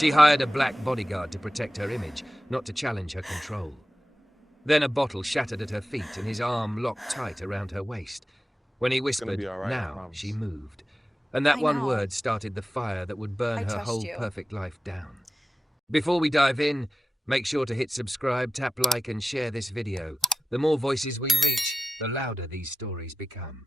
She hired a black bodyguard to protect her image, not to challenge her control. Then a bottle shattered at her feet and his arm locked tight around her waist. When he whispered, all right, "Now," she moved. And that one know. word started the fire that would burn her whole you. perfect life down. Before we dive in, make sure to hit subscribe, tap like, and share this video. The more voices we reach, the louder these stories become.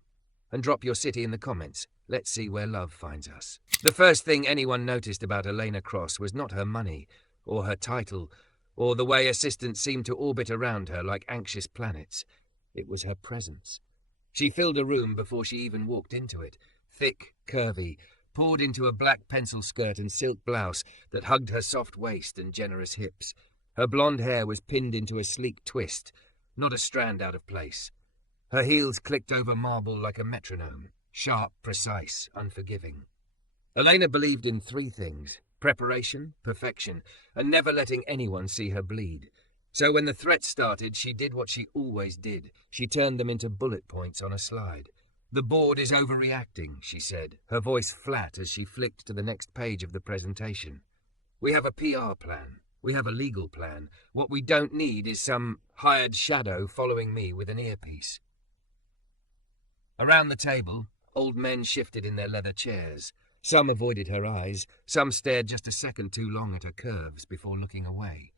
And drop your city in the comments. Let's see where love finds us. The first thing anyone noticed about Elena Cross was not her money, or her title, or the way assistants seemed to orbit around her like anxious planets. It was her presence. She filled a room before she even walked into it. Thick, curvy, poured into a black pencil skirt and silk blouse that hugged her soft waist and generous hips. Her blonde hair was pinned into a sleek twist, not a strand out of place. Her heels clicked over marble like a metronome, sharp, precise, unforgiving. Elena believed in three things: preparation, perfection, and never letting anyone see her bleed. So when the threats started, she did what she always did. She turned them into bullet points on a slide. "The board is overreacting," she said, her voice flat as she flicked to the next page of the presentation. "We have a PR plan. We have a legal plan. What we don't need is some hired shadow following me with an earpiece." Around the table, old men shifted in their leather chairs. Some avoided her eyes, some stared just a second too long at her curves before looking away.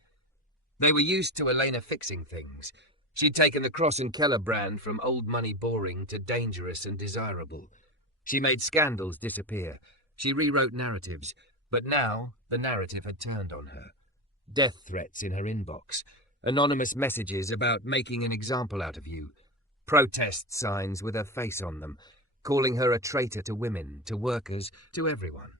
They were used to Elena fixing things. She'd taken the Cross and Keller brand from old money boring to dangerous and desirable. She made scandals disappear. She rewrote narratives. But now the narrative had turned on her. Death threats in her inbox. Anonymous messages about making an example out of you. Protest signs with her face on them, calling her a traitor to women, to workers, to everyone.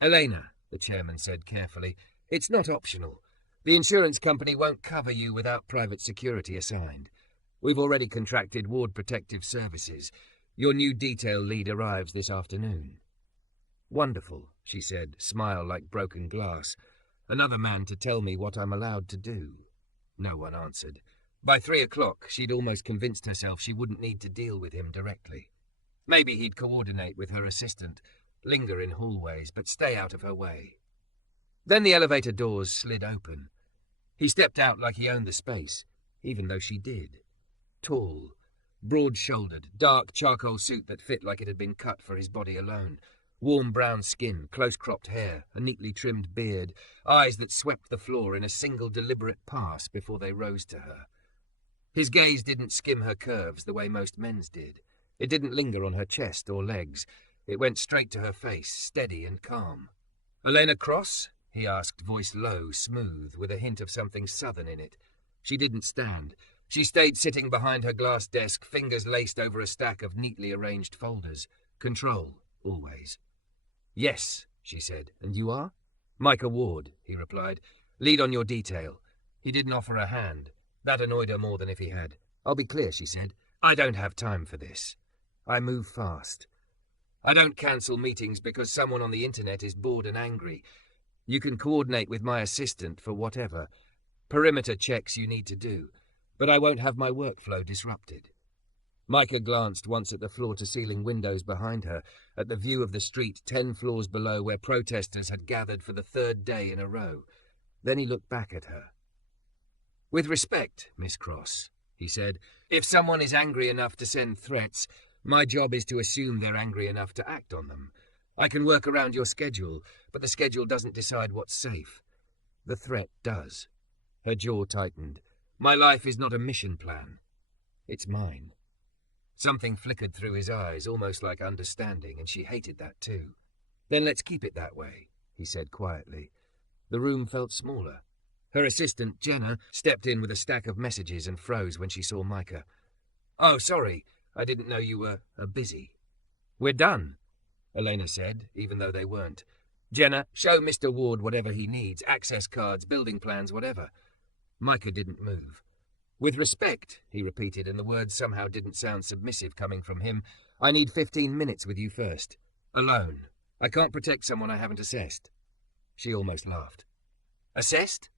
"Elena," the chairman said carefully, "it's not optional. The insurance company won't cover you without private security assigned. We've already contracted Ward Protective Services. Your new detail lead arrives this afternoon." "Wonderful," she said, smile like broken glass. "Another man to tell me what I'm allowed to do." No one answered. By 3 o'clock, she'd almost convinced herself she wouldn't need to deal with him directly. Maybe he'd coordinate with her assistant, linger in hallways, but stay out of her way. Then the elevator doors slid open. He stepped out like he owned the space, even though she did. Tall, broad-shouldered, dark charcoal suit that fit like it had been cut for his body alone. Warm brown skin, close-cropped hair, a neatly trimmed beard, eyes that swept the floor in a single deliberate pass before they rose to her. His gaze didn't skim her curves the way most men's did. It didn't linger on her chest or legs. It went straight to her face, steady and calm. "Elena Cross?" he asked, voice low, smooth, with a hint of something southern in it. She didn't stand. She stayed sitting behind her glass desk, fingers laced over a stack of neatly arranged folders. Control, always. "Yes," she said. "And you are?" "Micah Ward," he replied. "Lead on your detail." He didn't offer a hand. That annoyed her more than if he had. "I'll be clear," she said. "I don't have time for this. I move fast. I don't cancel meetings because someone on the internet is bored and angry. You can coordinate with my assistant for whatever perimeter checks you need to do, but I won't have my workflow disrupted." Micah glanced once at the floor-to-ceiling windows behind her, at the view of the street 10 floors below where protesters had gathered for the third day in a row. Then he looked back at her. "With respect, Miss Cross," he said, "if someone is angry enough to send threats, my job is to assume they're angry enough to act on them. I can work around your schedule, but the schedule doesn't decide what's safe. The threat does." Her jaw tightened. "My life is not a mission plan. It's mine." Something flickered through his eyes, almost like understanding, and she hated that too. "Then let's keep it that way," he said quietly. The room felt smaller. Her assistant, Jenna, stepped in with a stack of messages and froze when she saw Micah. "Oh, sorry. I didn't know you were busy." "We're done," Elena said, even though they weren't. "Jenna, show Mr. Ward whatever he needs, access cards, building plans, whatever." Micah didn't move. "With respect," he repeated, and the words somehow didn't sound submissive coming from him. "I need 15 minutes with you first. Alone. I can't protect someone I haven't assessed." She almost laughed. "Assessed?"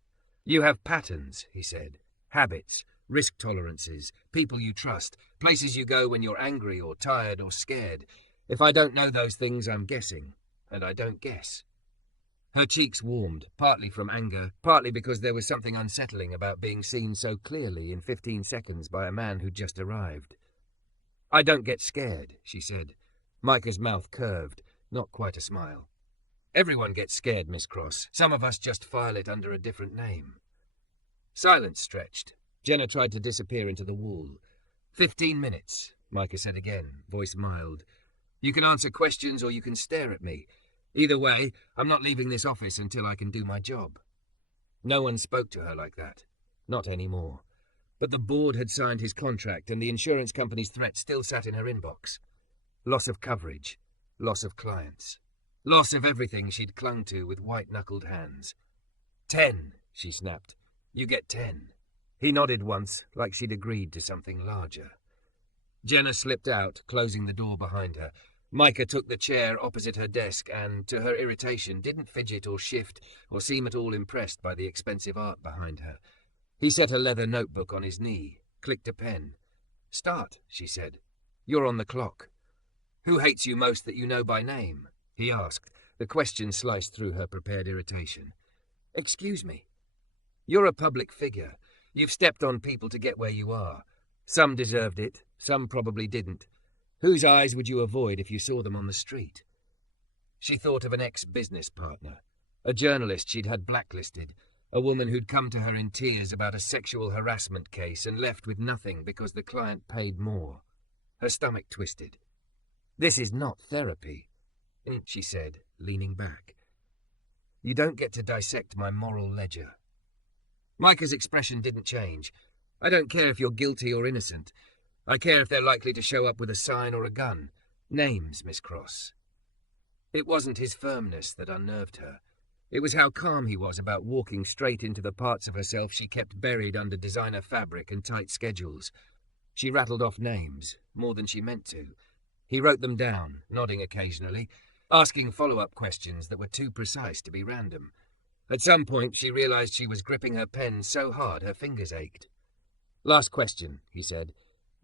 "You have patterns," he said. "Habits, risk tolerances, people you trust, places you go when you're angry or tired or scared. If I don't know those things, I'm guessing, and I don't guess." Her cheeks warmed, partly from anger, partly because there was something unsettling about being seen so clearly in 15 seconds by a man who'd just arrived. "I don't get scared," she said. Micah's mouth curved, not quite a smile. "Everyone gets scared, Miss Cross. Some of us just file it under a different name." Silence stretched. Jenna tried to disappear into the wall. 15 minutes, Micah said again, voice mild. "You can answer questions or you can stare at me. Either way, I'm not leaving this office until I can do my job." No one spoke to her like that. Not anymore. But the board had signed his contract and the insurance company's threat still sat in her inbox. Loss of coverage. Loss of clients. Loss of everything she'd clung to with white-knuckled hands. 10, she snapped. "You get 10. He nodded once, like she'd agreed to something larger. Jenna slipped out, closing the door behind her. Micah took the chair opposite her desk and, to her irritation, didn't fidget or shift or seem at all impressed by the expensive art behind her. He set a leather notebook on his knee, clicked a pen. "Start," she said. "You're on the clock." "Who hates you most that you know by name?" he asked. The question sliced through her prepared irritation. "Excuse me." "You're a public figure. You've stepped on people to get where you are. Some deserved it, some probably didn't. Whose eyes would you avoid if you saw them on the street?" She thought of an ex-business partner, a journalist she'd had blacklisted, a woman who'd come to her in tears about a sexual harassment case and left with nothing because the client paid more. Her stomach twisted. "This is not therapy," she said, leaning back. "You don't get to dissect my moral ledger." Micah's expression didn't change. "I don't care if you're guilty or innocent. I care if they're likely to show up with a sign or a gun. Names, Miss Cross." It wasn't his firmness that unnerved her. It was how calm he was about walking straight into the parts of herself she kept buried under designer fabric and tight schedules. She rattled off names, more than she meant to. He wrote them down, nodding occasionally, asking follow-up questions that were too precise to be random. At some point, she realized she was gripping her pen so hard her fingers ached. "Last question," he said.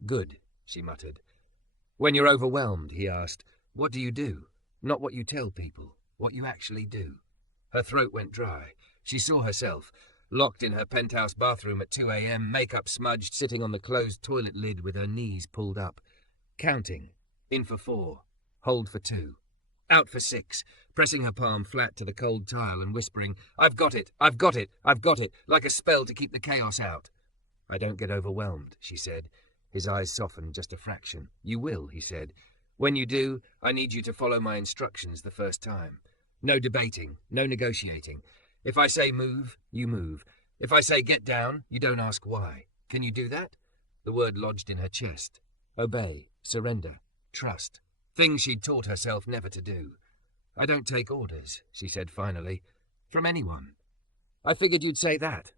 "Good," she muttered. "When you're overwhelmed," he asked, "what do you do? Not what you tell people, what you actually do." Her throat went dry. She saw herself, locked in her penthouse bathroom at 2 a.m., makeup smudged, sitting on the closed toilet lid with her knees pulled up. Counting. In for 4. Hold for 2. Out for 6. Pressing her palm flat to the cold tile and whispering, "I've got it, I've got it, I've got it," like a spell to keep the chaos out. "I don't get overwhelmed," she said. His eyes softened just a fraction. "You will," he said. "When you do, I need you to follow my instructions the first time. No debating, no negotiating. If I say move, you move. If I say get down, you don't ask why. Can you do that?" The word lodged in her chest. Obey, surrender, trust. Things she'd taught herself never to do. "I don't take orders," she said finally. "From anyone." "I figured you'd say that."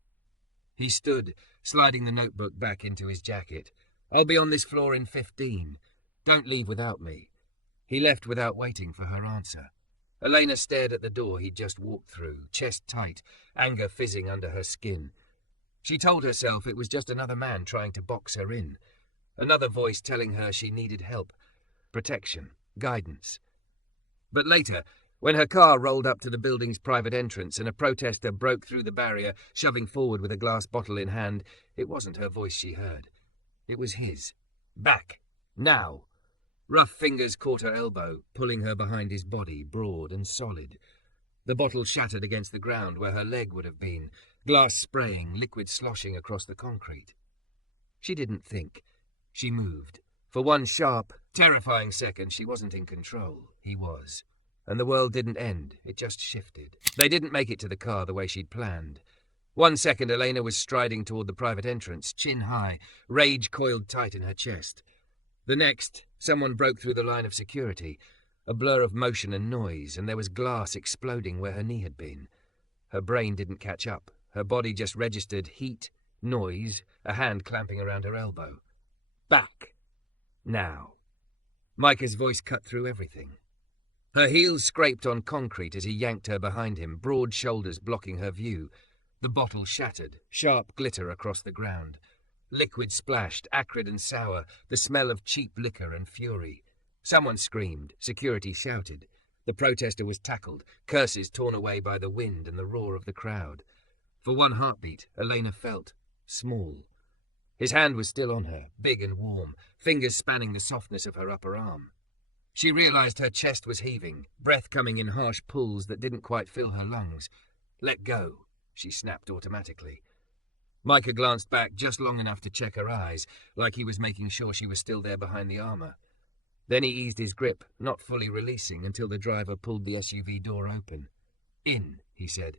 He stood, sliding the notebook back into his jacket. "I'll be on this floor in 15. Don't leave without me." He left without waiting for her answer. Elena stared at the door he'd just walked through, chest tight, anger fizzing under her skin. She told herself it was just another man trying to box her in. Another voice telling her she needed help, protection, guidance. But later, when her car rolled up to the building's private entrance and a protester broke through the barrier, shoving forward with a glass bottle in hand, it wasn't her voice she heard. It was his. "Back. Now." Rough fingers caught her elbow, pulling her behind his body, broad and solid. The bottle shattered against the ground where her leg would have been, glass spraying, liquid sloshing across the concrete. She didn't think. She moved. For one sharp, terrifying second, she wasn't in control. He was. And the world didn't end. It just shifted. They didn't make it to the car the way she'd planned. 1 second, Elena was striding toward the private entrance, chin high, rage coiled tight in her chest. The next, someone broke through the line of security, a blur of motion and noise, and there was glass exploding where her knee had been. Her brain didn't catch up. Her body just registered heat, noise, a hand clamping around her elbow. Back. Now. Micah's voice cut through everything. Her heels scraped on concrete as he yanked her behind him, broad shoulders blocking her view. The bottle shattered, sharp glitter across the ground. Liquid splashed, acrid and sour, the smell of cheap liquor and fury. Someone screamed, security shouted. The protester was tackled, curses torn away by the wind and the roar of the crowd. For one heartbeat, Elena felt small. His hand was still on her, big and warm, fingers spanning the softness of her upper arm. She realized her chest was heaving, breath coming in harsh pulls that didn't quite fill her lungs. Let go, she snapped automatically. Micah glanced back just long enough to check her eyes, like he was making sure she was still there behind the armor. Then he eased his grip, not fully releasing until the driver pulled the SUV door open. In, he said.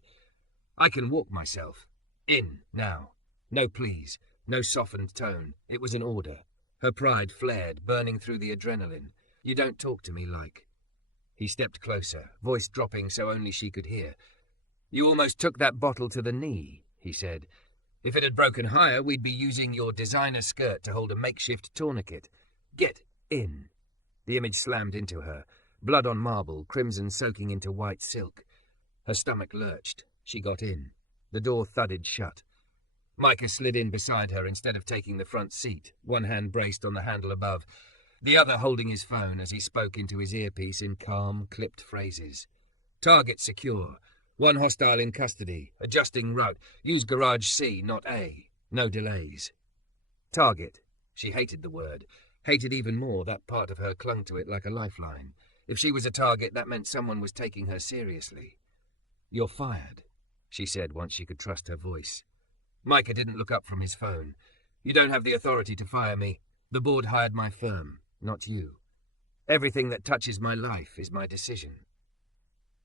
I can walk myself. In, now. No please, no softened tone. It was an order. Her pride flared, burning through the adrenaline. You don't talk to me like... He stepped closer, voice dropping so only she could hear. You almost took that bottle to the knee, he said. If it had broken higher, we'd be using your designer skirt to hold a makeshift tourniquet. Get in. The image slammed into her, blood on marble, crimson soaking into white silk. Her stomach lurched. She got in. The door thudded shut. Micah slid in beside her instead of taking the front seat, one hand braced on the handle above, the other holding his phone as he spoke into his earpiece in calm, clipped phrases. Target secure. One hostile in custody. Adjusting route. Use garage C, not A. No delays. Target. She hated the word. Hated even more that part of her clung to it like a lifeline. If she was a target, that meant someone was taking her seriously. You're fired, she said once she could trust her voice. Micah didn't look up from his phone. You don't have the authority to fire me. The board hired my firm, not you. Everything that touches my life is my decision.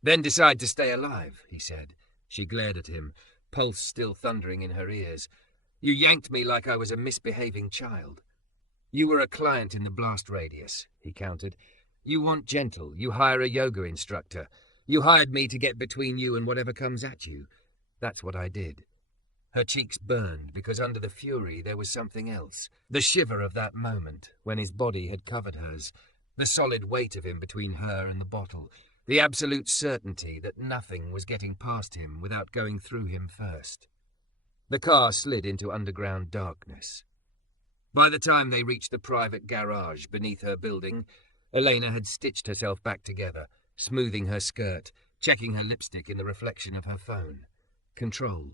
Then decide to stay alive, he said. She glared at him, pulse still thundering in her ears. You yanked me like I was a misbehaving child. You were a client in the blast radius, he countered. You want gentle, you hire a yoga instructor. You hired me to get between you and whatever comes at you. That's what I did. Her cheeks burned because under the fury there was something else. The shiver of that moment, when his body had covered hers. The solid weight of him between her and the bottle. The absolute certainty that nothing was getting past him without going through him first. The car slid into underground darkness. By the time they reached the private garage beneath her building, Elena had stitched herself back together, smoothing her skirt, checking her lipstick in the reflection of her phone. Control.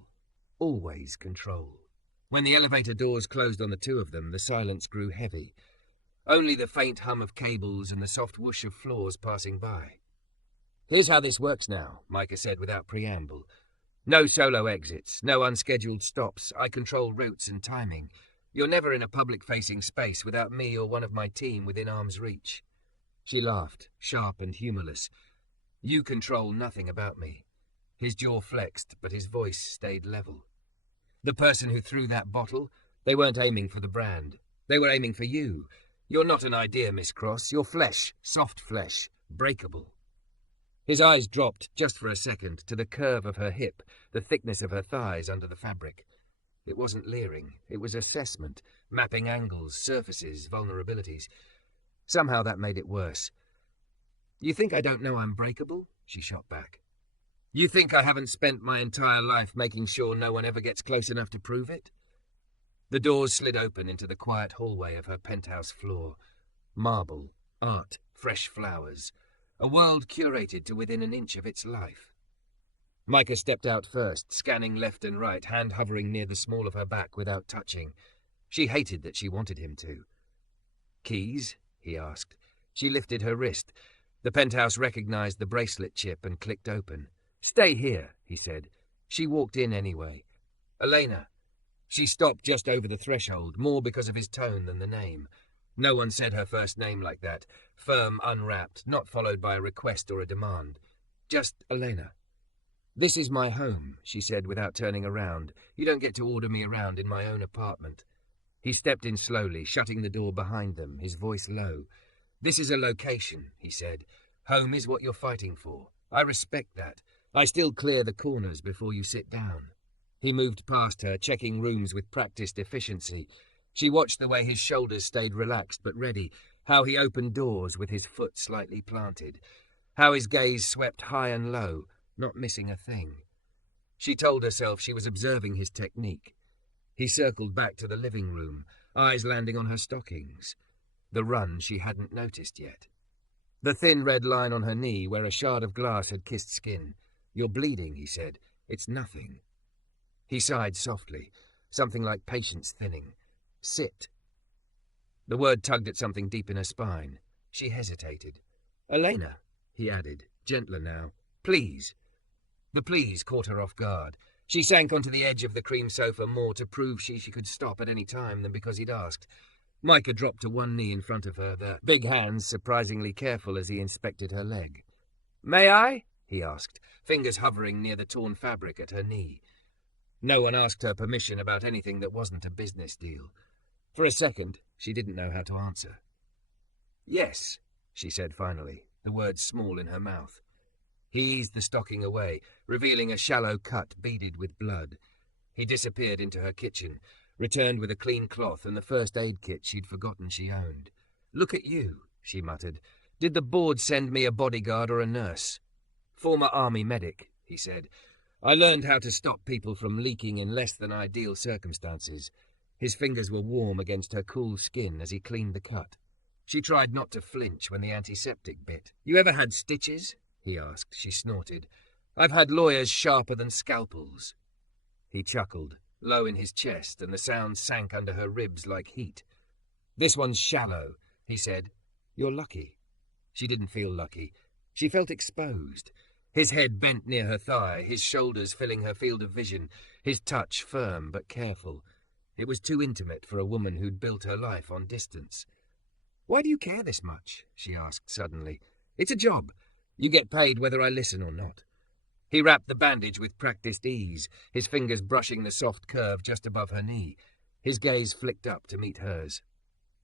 Always control. When the elevator doors closed on the two of them, the silence grew heavy. Only the faint hum of cables and the soft whoosh of floors passing by. Here's how this works now, Micah said without preamble. No solo exits, no unscheduled stops. I control routes and timing. You're never in a public-facing space without me or one of my team within arm's reach. She laughed, sharp and humorless. You control nothing about me. His jaw flexed, but his voice stayed level. The person who threw that bottle, they weren't aiming for the brand. They were aiming for you. You're not an idea, Miss Cross. You're flesh, soft flesh, breakable. His eyes dropped, just for a second, to the curve of her hip, the thickness of her thighs under the fabric. It wasn't leering. It was assessment, mapping angles, surfaces, vulnerabilities. Somehow that made it worse. You think I don't know I'm breakable? She shot back. You think I haven't spent my entire life making sure no one ever gets close enough to prove it? The doors slid open into the quiet hallway of her penthouse floor. Marble, art, fresh flowers. A world curated to within an inch of its life. Micah stepped out first, scanning left and right, hand hovering near the small of her back without touching. She hated that she wanted him to. Keys? He asked. She lifted her wrist. The penthouse recognized the bracelet chip and clicked open. Stay here, he said. She walked in anyway. Elena. She stopped just over the threshold, more because of his tone than the name. No one said her first name like that. Firm, unwrapped, not followed by a request or a demand. Just Elena. This is my home, she said without turning around. You don't get to order me around in my own apartment. He stepped in slowly, shutting the door behind them, his voice low. This is a location, he said. Home is what you're fighting for. I respect that. I still clear the corners before you sit down. He moved past her, checking rooms with practiced efficiency. She watched the way his shoulders stayed relaxed but ready, how he opened doors with his foot slightly planted, how his gaze swept high and low, not missing a thing. She told herself she was observing his technique. He circled back to the living room, eyes landing on her stockings. The run she hadn't noticed yet. The thin red line on her knee where a shard of glass had kissed skin. "You're bleeding," he said. "It's nothing." He sighed softly, something like patience thinning. "Sit." The word tugged at something deep in her spine. She hesitated. "Elena," he added, gentler now. "Please." The please caught her off guard. She sank onto the edge of the cream sofa more to prove she could stop at any time than because he'd asked. Micah dropped to one knee in front of her, the big hands surprisingly careful as he inspected her leg. "May I?" he asked, fingers hovering near the torn fabric at her knee. No one asked her permission about anything that wasn't a business deal. For a second, she didn't know how to answer. "Yes," she said finally, the words small in her mouth. He eased the stocking away, revealing a shallow cut beaded with blood. He disappeared into her kitchen, returned with a clean cloth and the first aid kit she'd forgotten she owned. "Look at you," she muttered. "Did the board send me a bodyguard or a nurse?" "Former army medic," he said. "I learned how to stop people from leaking in less than ideal circumstances." His fingers were warm against her cool skin as he cleaned the cut. She tried not to flinch when the antiseptic bit. "You ever had stitches?" he asked. She snorted. "I've had lawyers sharper than scalpels." He chuckled, low in his chest, and the sound sank under her ribs like heat. "This one's shallow," he said. "You're lucky." She didn't feel lucky. She felt exposed. His head bent near her thigh, his shoulders filling her field of vision, his touch firm but careful. It was too intimate for a woman who'd built her life on distance. "Why do you care this much?" she asked suddenly. "It's a job. You get paid whether I listen or not." He wrapped the bandage with practiced ease, his fingers brushing the soft curve just above her knee. His gaze flicked up to meet hers.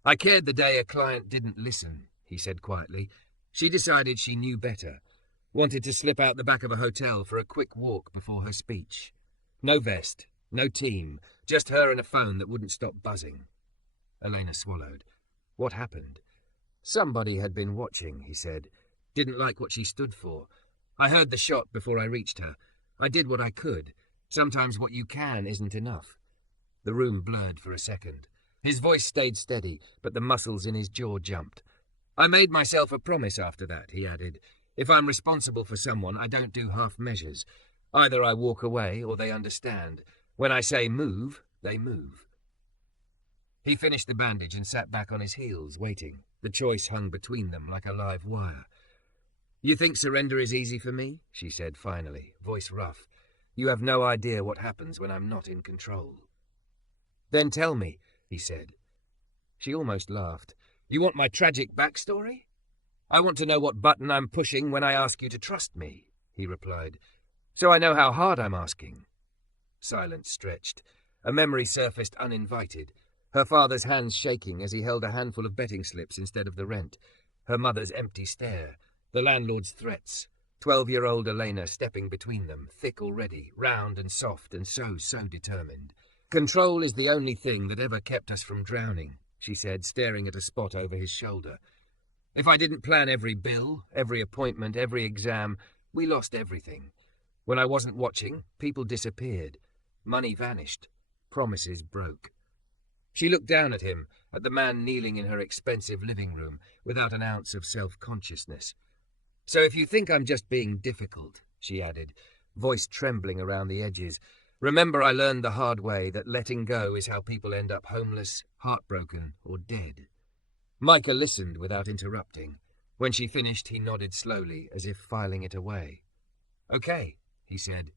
"I cared the day a client didn't listen," he said quietly. She decided she knew better. Wanted to slip out the back of a hotel for a quick walk before her speech. No vest, no team, just her and a phone that wouldn't stop buzzing. Elena swallowed. What happened? "Somebody had been watching," he said. "Didn't like what she stood for. I heard the shot before I reached her. I did what I could. Sometimes what you can isn't enough." The room blurred for a second. His voice stayed steady, but the muscles in his jaw jumped. "I made myself a promise after that," he added. "If I'm responsible for someone, I don't do half measures. Either I walk away or they understand. When I say move, they move." He finished the bandage and sat back on his heels, waiting. The choice hung between them like a live wire. "You think surrender is easy for me?" she said finally, voice rough. "You have no idea what happens when I'm not in control." "Then tell me," he said. She almost laughed. "You want my tragic backstory?" "I want to know what button I'm pushing when I ask you to trust me," he replied. "So I know how hard I'm asking." Silence stretched. A memory surfaced uninvited. Her father's hands shaking as he held a handful of betting slips instead of the rent. Her mother's empty stare. The landlord's threats. 12-year-old Elena stepping between them, thick already, round and soft and so determined. "Control is the only thing that ever kept us from drowning," she said, staring at a spot over his shoulder. "If I didn't plan every bill, every appointment, every exam, we lost everything. When I wasn't watching, people disappeared. Money vanished. Promises broke." She looked down at him, at the man kneeling in her expensive living room, without an ounce of self-consciousness. "So if you think I'm just being difficult," she added, voice trembling around the edges, "remember I learned the hard way that letting go is how people end up homeless, heartbroken, or dead." Micah listened without interrupting. When she finished, he nodded slowly, as if filing it away. "Okay," he said.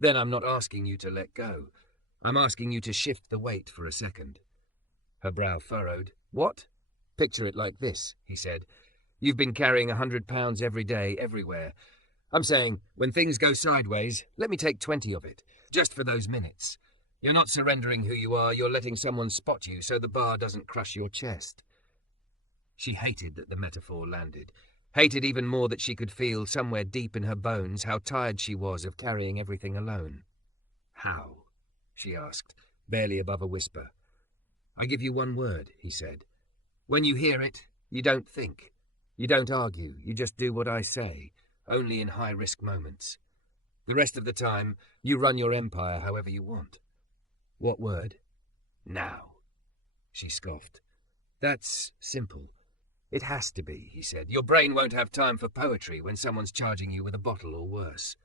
"Then I'm not asking you to let go. I'm asking you to shift the weight for a second." Her brow furrowed. "What?" "Picture it like this," he said. "You've been carrying 100 pounds every day, everywhere. I'm saying, when things go sideways, let me take 20 of it, just for those minutes. You're not surrendering who you are, you're letting someone spot you so the bar doesn't crush your chest." She hated that the metaphor landed. Hated even more that she could feel, somewhere deep in her bones, how tired she was of carrying everything alone. "How?" she asked, barely above a whisper. "I give you one word," he said. "When you hear it, you don't think. You don't argue, you just do what I say, only in high-risk moments. The rest of the time, you run your empire however you want." "What word?" "Now." She scoffed. "That's simple. It has to be, he said. Your brain won't have time for poetry when someone's charging you with a bottle or worse.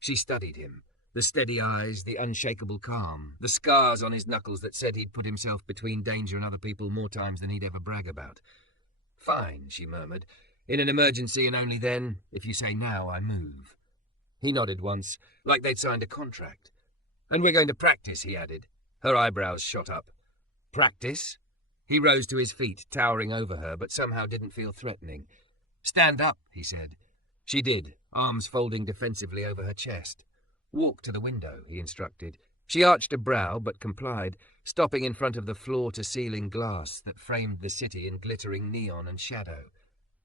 She studied him. The steady eyes, the unshakable calm, the scars on his knuckles that said he'd put himself between danger and other people more times than he'd ever brag about. Fine, she murmured. In an emergency and only then, if you say now, I move. He nodded once, like they'd signed a contract. And we're going to practice, he added. Her eyebrows shot up. Practice? He rose to his feet, towering over her, but somehow didn't feel threatening. Stand up, he said. She did, arms folding defensively over her chest. Walk to the window, he instructed. She arched a brow, but complied, stopping in front of the floor-to-ceiling glass that framed the city in glittering neon and shadow.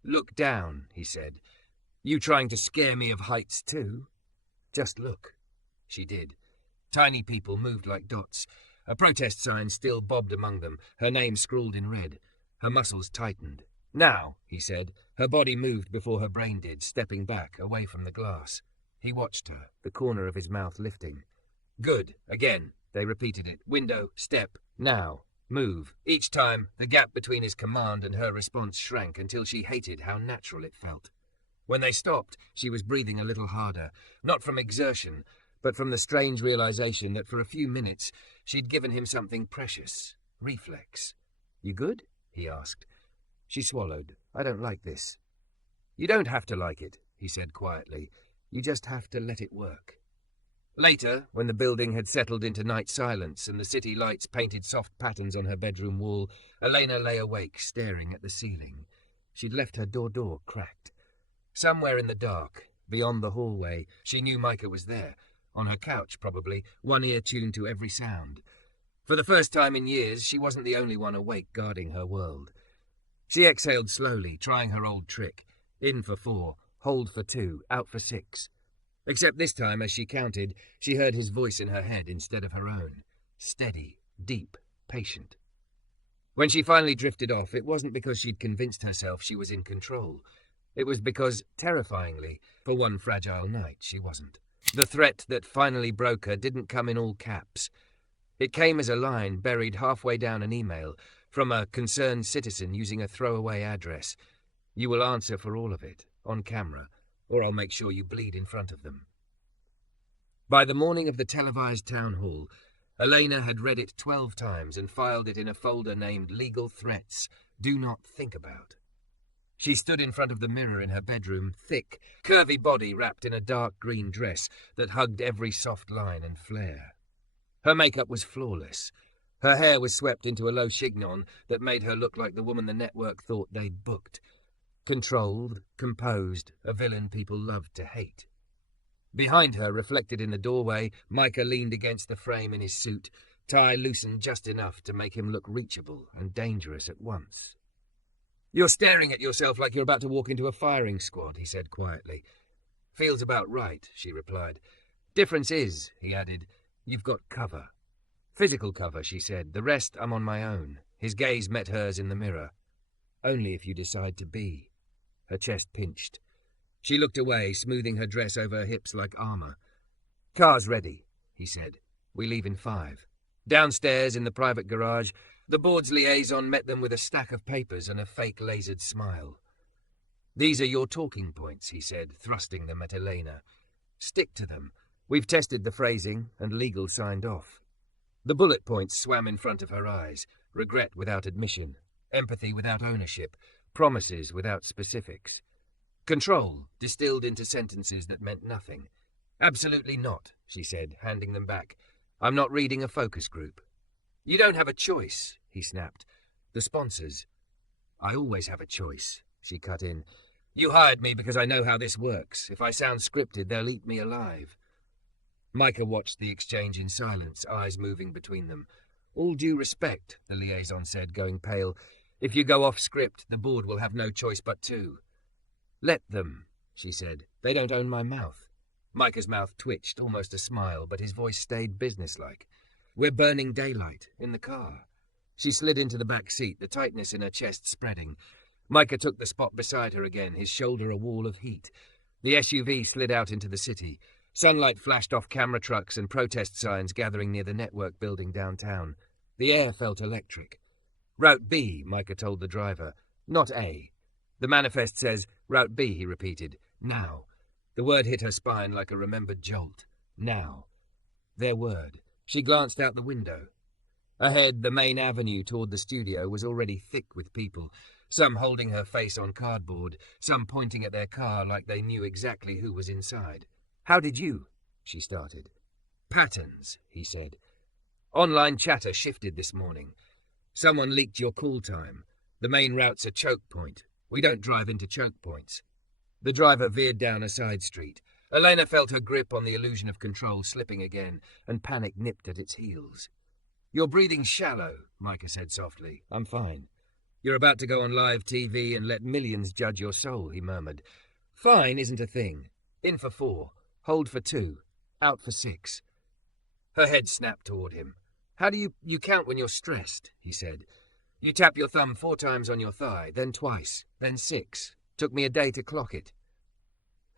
Look down, he said. You trying to scare me of heights too? Just look. She did. Tiny people moved like dots. A protest sign still bobbed among them, her name scrawled in red. Her muscles tightened. Now, he said. Her body moved before her brain did, stepping back, away from the glass. He watched her, the corner of his mouth lifting. Good. Again. They repeated it. Window, step, now, move. Each time, the gap between his command and her response shrank until she hated how natural it felt. When they stopped, she was breathing a little harder, not from exertion, but from the strange realization that for a few minutes she'd given him something precious, reflex. You good? He asked. She swallowed. I don't like this. You don't have to like it, he said quietly. You just have to let it work. Later, when the building had settled into night silence and the city lights painted soft patterns on her bedroom wall, Elena lay awake, staring at the ceiling. She'd left her door cracked. Somewhere in the dark, beyond the hallway, she knew Micah was there. On her couch, probably, one ear tuned to every sound. For the first time in years, she wasn't the only one awake guarding her world. She exhaled slowly, trying her old trick. In for 4, hold for 2, out for 6. Except this time, as she counted, she heard his voice in her head instead of her own. Steady, deep, patient. When she finally drifted off, it wasn't because she'd convinced herself she was in control. It was because, terrifyingly, for one fragile night, she wasn't. The threat that finally broke her didn't come in all caps. It came as a line buried halfway down an email from a concerned citizen using a throwaway address. You will answer for all of it, on camera, or I'll make sure you bleed in front of them. By the morning of the televised town hall, Elena had read it 12 times and filed it in a folder named Legal Threats, Do Not Think About. She stood in front of the mirror in her bedroom, thick, curvy body wrapped in a dark green dress that hugged every soft line and flare. Her makeup was flawless. Her hair was swept into a low chignon that made her look like the woman the network thought they'd booked. Controlled, composed, a villain people loved to hate. Behind her, reflected in the doorway, Micah leaned against the frame in his suit, tie loosened just enough to make him look reachable and dangerous at once. You're staring at yourself like you're about to walk into a firing squad, he said quietly. Feels about right, she replied. Difference is, he added, you've got cover. Physical cover, she said. The rest I'm on my own. His gaze met hers in the mirror. Only if you decide to be. Her chest pinched. She looked away, smoothing her dress over her hips like armor. Car's ready, he said. We leave in 5. Downstairs in the private garage, the board's liaison met them with a stack of papers and a fake lasered smile. These are your talking points, he said, thrusting them at Elena. Stick to them. We've tested the phrasing, and legal signed off. The bullet points swam in front of her eyes. Regret without admission. Empathy without ownership. Promises without specifics. Control, distilled into sentences that meant nothing. Absolutely not, she said, handing them back. I'm not reading a focus group. You don't have a choice, he snapped. The sponsors. I always have a choice, she cut in. You hired me because I know how this works. If I sound scripted, they'll eat me alive. Micah watched the exchange in silence, eyes moving between them. All due respect, the liaison said, going pale. If you go off script, the board will have no choice but to. Let them, she said. They don't own my mouth. Micah's mouth twitched, almost a smile, but his voice stayed businesslike. We're burning daylight, in the car. She slid into the back seat, the tightness in her chest spreading. Micah took the spot beside her again, his shoulder a wall of heat. The SUV slid out into the city. Sunlight flashed off camera trucks and protest signs gathering near the network building downtown. The air felt electric. Route B, Micah told the driver. Not A. The manifest says, Route B, he repeated. Now. The word hit her spine like a remembered jolt. Now. Their word. She glanced out the window. Ahead, the main avenue toward the studio was already thick with people, some holding her face on cardboard, some pointing at their car like they knew exactly who was inside. How did you? She started. Patterns, he said. Online chatter shifted this morning. Someone leaked your call time. The main route's a choke point. We don't drive into choke points. The driver veered down a side street. Elena felt her grip on the illusion of control slipping again, and panic nipped at its heels. You're breathing shallow, Micah said softly. I'm fine. You're about to go on live TV and let millions judge your soul, he murmured. Fine isn't a thing. In for 4. Hold for 2. Out for 6. Her head snapped toward him. How do you count when you're stressed, he said. You tap your thumb 4 times on your thigh, then twice, then 6. Took me a day to clock it.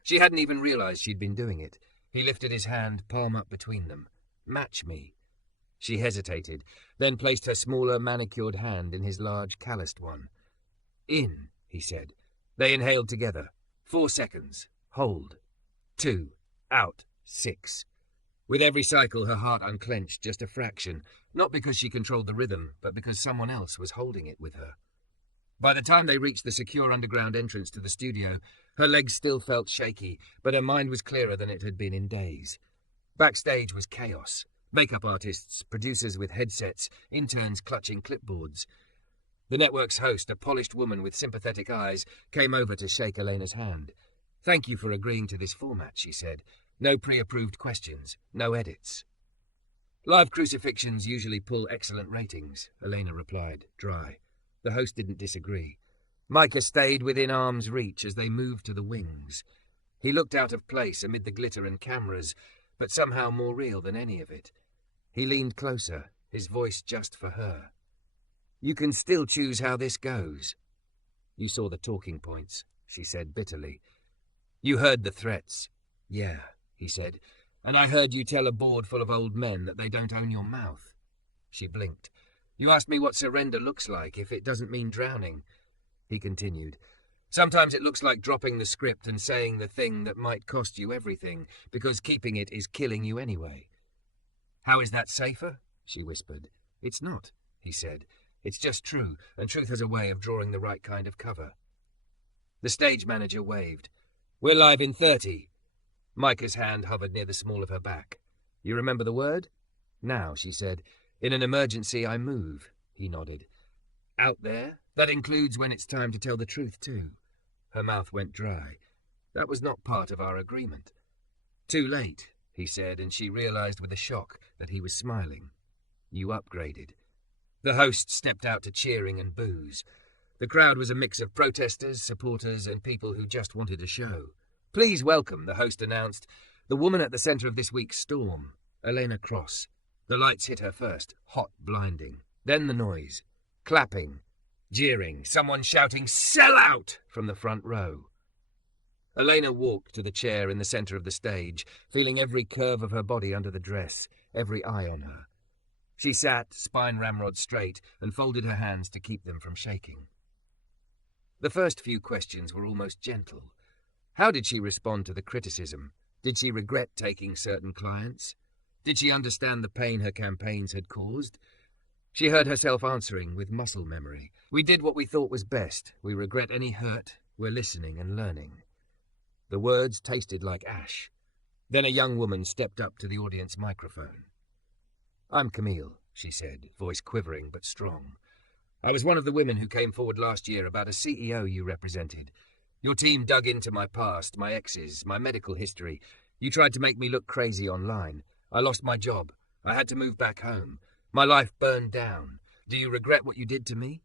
She hadn't even realized she'd been doing it. He lifted his hand, palm up between them. Match me. She hesitated, then placed her smaller, manicured hand in his large, calloused one. In, he said. They inhaled together. 4 seconds. Hold. 2. Out. 6. With every cycle, her heart unclenched just a fraction, not because she controlled the rhythm, but because someone else was holding it with her. By the time they reached the secure underground entrance to the studio, her legs still felt shaky, but her mind was clearer than it had been in days. Backstage was chaos. Makeup artists, producers with headsets, interns clutching clipboards. The network's host, a polished woman with sympathetic eyes, came over to shake Elena's hand. Thank you for agreeing to this format, she said. No pre-approved questions, no edits. Live crucifixions usually pull excellent ratings, Elena replied, dry. The host didn't disagree. Micah stayed within arm's reach as they moved to the wings. He looked out of place amid the glitter and cameras, but somehow more real than any of it. He leaned closer, his voice just for her. You can still choose how this goes. You saw the talking points, she said bitterly. You heard the threats. Yeah, he said, and I heard you tell a board full of old men that they don't own your mouth. She blinked. You asked me what surrender looks like if it doesn't mean drowning. He continued. Sometimes it looks like dropping the script and saying the thing that might cost you everything, because keeping it is killing you anyway. How is that safer? She whispered. It's not, he said. It's just true, and truth has a way of drawing the right kind of cover. The stage manager waved. We're live in 30. Micah's hand hovered near the small of her back. You remember the word? Now, she said. In an emergency, I move. He nodded. Out there? That includes when it's time to tell the truth, too. Her mouth went dry. That was not part of our agreement. Too late, he said, and she realized with a shock that he was smiling. You upgraded. The host stepped out to cheering and boos. The crowd was a mix of protesters, supporters, and people who just wanted a show. Please welcome, the host announced, the woman at the center of this week's storm, Elena Cross. The lights hit her first, hot, blinding. Then the noise. Clapping. Jeering. Someone shouting, "Sell out!" from the front row. Elena walked to the chair in the center of the stage, feeling every curve of her body under the dress, every eye on her. She sat, spine ramrod straight, and folded her hands to keep them from shaking. The first few questions were almost gentle. How did she respond to the criticism? Did she regret taking certain clients? Did she understand the pain her campaigns had caused? She heard herself answering with muscle memory. We did what we thought was best. We regret any hurt. We're listening and learning. The words tasted like ash. Then a young woman stepped up to the audience microphone. I'm Camille, she said, voice quivering but strong. I was one of the women who came forward last year about a CEO you represented. Your team dug into my past, my exes, my medical history. You tried to make me look crazy online. I lost my job. I had to move back home. My life burned down. Do you regret what you did to me?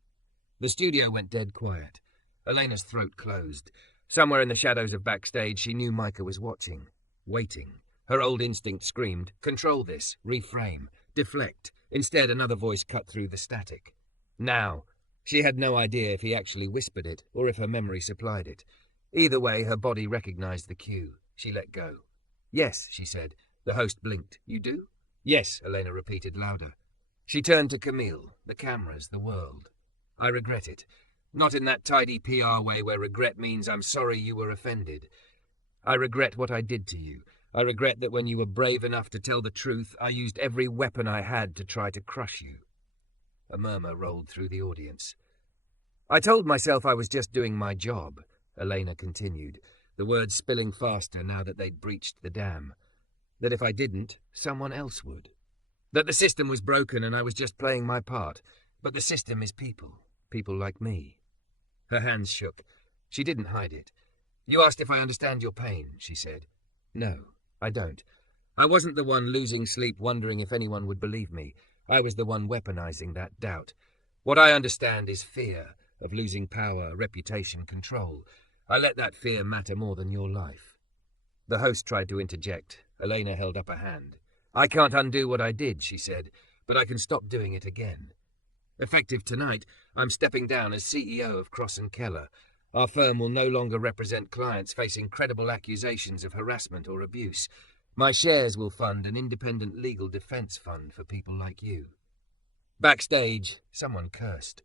The studio went dead quiet. Elena's throat closed. Somewhere in the shadows of backstage, she knew Micah was watching, waiting. Her old instinct screamed, control this, reframe, deflect. Instead, another voice cut through the static. Now. She had no idea if he actually whispered it or if her memory supplied it. Either way, her body recognized the cue. She let go. Yes, she said. The host blinked. You do? Yes, Elena repeated louder. She turned to Camille, the cameras, the world. I regret it. Not in that tidy PR way where regret means I'm sorry you were offended. I regret what I did to you. I regret that when you were brave enough to tell the truth, I used every weapon I had to try to crush you." A murmur rolled through the audience. "I told myself I was just doing my job," Elena continued, the words spilling faster now that they'd breached the dam. "That if I didn't, someone else would. That the system was broken and I was just playing my part. But the system is people. People like me." Her hands shook. She didn't hide it. "You asked if I understand your pain," she said. "No, I don't. I wasn't the one losing sleep wondering if anyone would believe me. I was the one weaponizing that doubt. What I understand is fear of losing power, reputation, control. I let that fear matter more than your life." The host tried to interject. Elena held up a hand. "I can't undo what I did," she said, "but I can stop doing it again. Effective tonight, I'm stepping down as CEO of Cross & Keller. Our firm will no longer represent clients facing credible accusations of harassment or abuse. My shares will fund an independent legal defense fund for people like you." Backstage, someone cursed.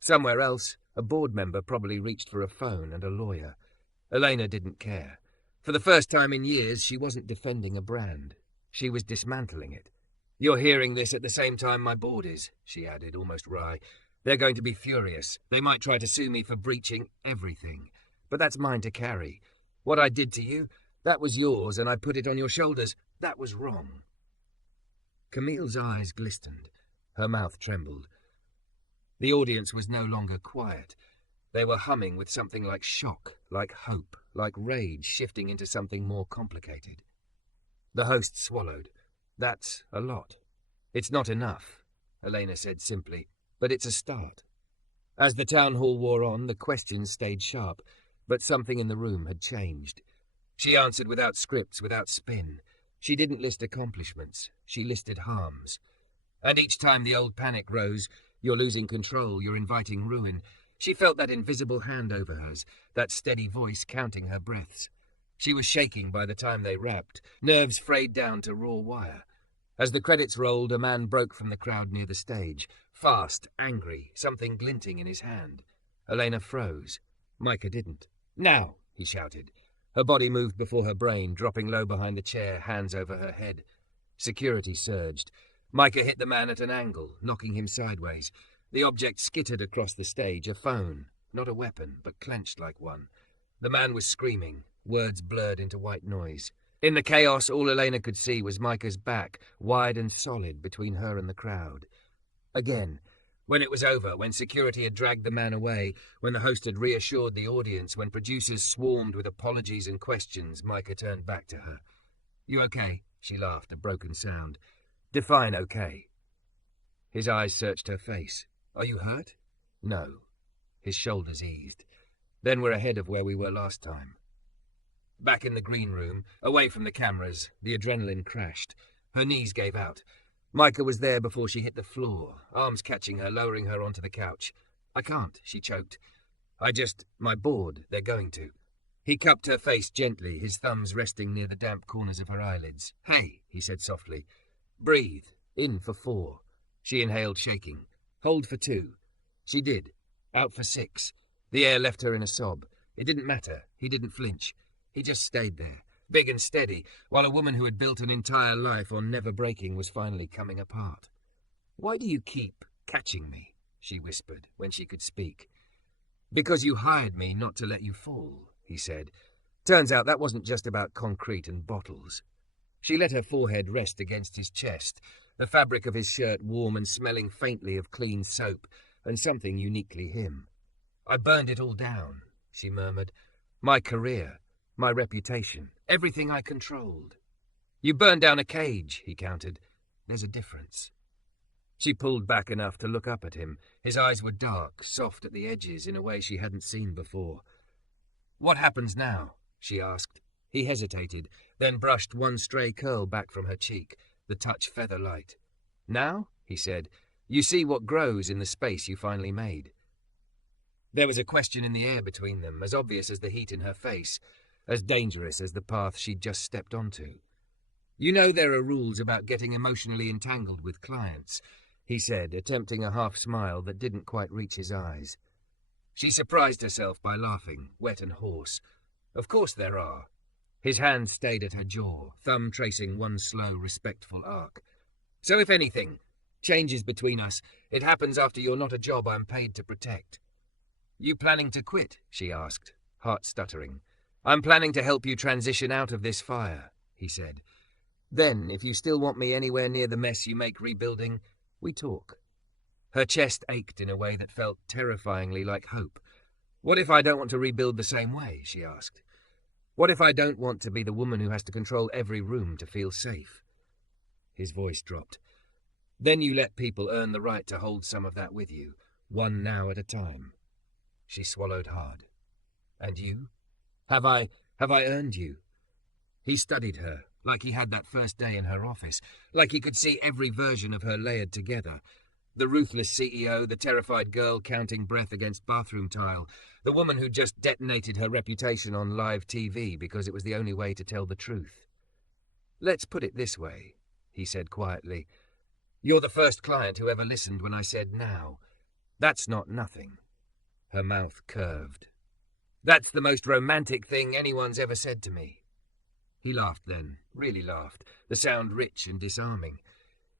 Somewhere else, a board member probably reached for a phone and a lawyer. Elena didn't care. For the first time in years, she wasn't defending a brand. She was dismantling it. "You're hearing this at the same time my board is," she added, almost wry. "They're going to be furious. They might try to sue me for breaching everything. But that's mine to carry. What I did to you, that was yours, and I put it on your shoulders. That was wrong." Camille's eyes glistened. Her mouth trembled. The audience was no longer quiet. They were humming with something like shock, like hope, like rage shifting into something more complicated. The host swallowed. "That's a lot. It's not enough," Elena said simply, "but it's a start." As the town hall wore on, the questions stayed sharp, but something in the room had changed. She answered without scripts, without spin. She didn't list accomplishments. She listed harms. And each time the old panic rose, "You're losing control, you're inviting ruin," she felt that invisible hand over hers, that steady voice counting her breaths. She was shaking by the time they wrapped, nerves frayed down to raw wire. As the credits rolled, a man broke from the crowd near the stage, fast, angry, something glinting in his hand. Elena froze. Micah didn't. "Now!" he shouted. Her body moved before her brain, dropping low behind the chair, hands over her head. Security surged. Micah hit the man at an angle, knocking him sideways. The object skittered across the stage, a phone, not a weapon, but clenched like one. The man was screaming, words blurred into white noise. In the chaos, all Elena could see was Micah's back, wide and solid between her and the crowd. Again, when it was over, when security had dragged the man away, when the host had reassured the audience, when producers swarmed with apologies and questions, Micah turned back to her. "You okay?" She laughed, a broken sound. "Define okay." His eyes searched her face. "Are you hurt?" "No." His shoulders eased. "Then we're ahead of where we were last time." Back in the green room, away from the cameras, the adrenaline crashed. Her knees gave out. Micah was there before she hit the floor, arms catching her, lowering her onto the couch. "I can't," she choked. My board, they're going to." He cupped her face gently, his thumbs resting near the damp corners of her eyelids. "Hey," he said softly. "Breathe. In for 4. She inhaled, shaking. "Hold for 2. She did. Out for 6. The air left her in a sob. It didn't matter. He didn't flinch. He just stayed there, big and steady, while a woman who had built an entire life on never breaking was finally coming apart. "Why do you keep catching me?" she whispered, when she could speak. "Because you hired me not to let you fall," he said. "Turns out that wasn't just about concrete and bottles." She let her forehead rest against his chest, the fabric of his shirt warm and smelling faintly of clean soap, and something uniquely him. "I burned it all down," she murmured. "My career. My reputation, everything I controlled." "You burned down a cage," he countered. "There's a difference." She pulled back enough to look up at him. His eyes were dark, soft at the edges in a way she hadn't seen before. "What happens now?" she asked. He hesitated, then brushed one stray curl back from her cheek, the touch feather light. "Now," he said, "you see what grows in the space you finally made." There was a question in the air between them, as obvious as the heat in her face, as dangerous as the path she'd just stepped onto. "You know there are rules about getting emotionally entangled with clients," he said, attempting a half smile that didn't quite reach his eyes. She surprised herself by laughing, wet and hoarse. Of course there are. His hand stayed at her jaw, thumb tracing one slow, respectful arc. So if anything changes between us, it happens after you're not a job I'm paid to protect. You planning to quit? She asked, heart stuttering. I'm planning to help you transition out of this fire, he said. Then, if you still want me anywhere near the mess you make rebuilding, we talk. Her chest ached in a way that felt terrifyingly like hope. What if I don't want to rebuild the same way? She asked. What if I don't want to be the woman who has to control every room to feel safe? His voice dropped. Then you let people earn the right to hold some of that with you, one now at a time. She swallowed hard. And you? Have I earned you? He studied her, like he had that first day in her office, like he could see every version of her layered together. The ruthless CEO, the terrified girl counting breath against bathroom tile, the woman who just detonated her reputation on live TV because it was the only way to tell the truth. Let's put it this way, he said quietly. You're the first client who ever listened when I said now. That's not nothing. Her mouth curved. That's the most romantic thing anyone's ever said to me. He laughed then, really laughed, the sound rich and disarming.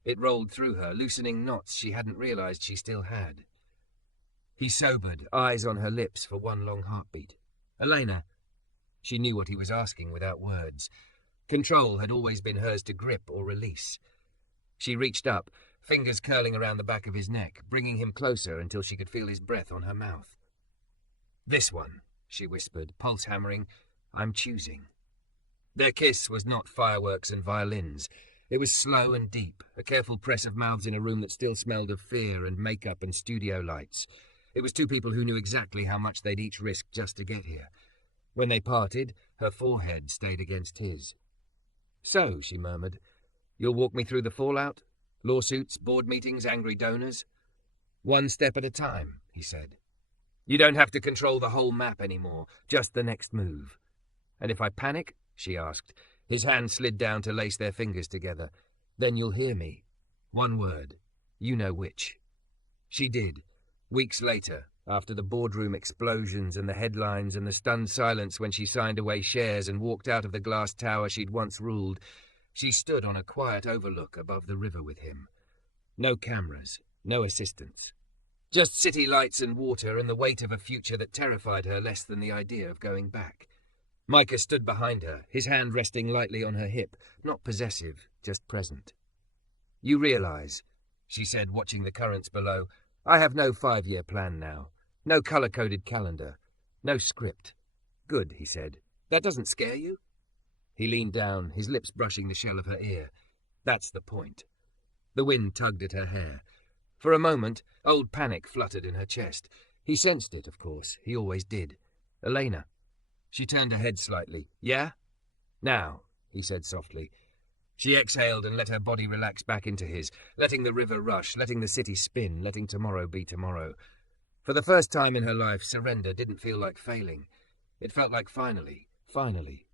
It rolled through her, loosening knots she hadn't realized she still had. He sobered, eyes on her lips for one long heartbeat. Elena. She knew what he was asking without words. Control had always been hers to grip or release. She reached up, fingers curling around the back of his neck, bringing him closer until she could feel his breath on her mouth. This one, she whispered, pulse hammering. I'm choosing. Their kiss was not fireworks and violins. It was slow and deep, a careful press of mouths in a room that still smelled of fear and makeup and studio lights. It was two people who knew exactly how much they'd each risk just to get here. When they parted, her forehead stayed against his. So, she murmured, you'll walk me through the fallout? Lawsuits, board meetings, angry donors? One step at a time, he said. You don't have to control the whole map anymore, just the next move. And if I panic? She asked. His hand slid down to lace their fingers together. Then you'll hear me. One word. You know which. She did. Weeks later, after the boardroom explosions and the headlines and the stunned silence when she signed away shares and walked out of the glass tower she'd once ruled, she stood on a quiet overlook above the river with him. No cameras, no assistants. Just city lights and water and the weight of a future that terrified her less than the idea of going back. Micah stood behind her, his hand resting lightly on her hip, not possessive, just present. You realize, she said, watching the currents below, I have no 5-year plan now, no colour-coded calendar, no script. Good, he said. That doesn't scare you? He leaned down, his lips brushing the shell of her ear. That's the point. The wind tugged at her hair. For a moment, old panic fluttered in her chest. He sensed it, of course. He always did. Elena. She turned her head slightly. Yeah? Now, he said softly. She exhaled and let her body relax back into his, letting the river rush, letting the city spin, letting tomorrow be tomorrow. For the first time in her life, surrender didn't feel like failing. It felt like finally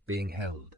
being held.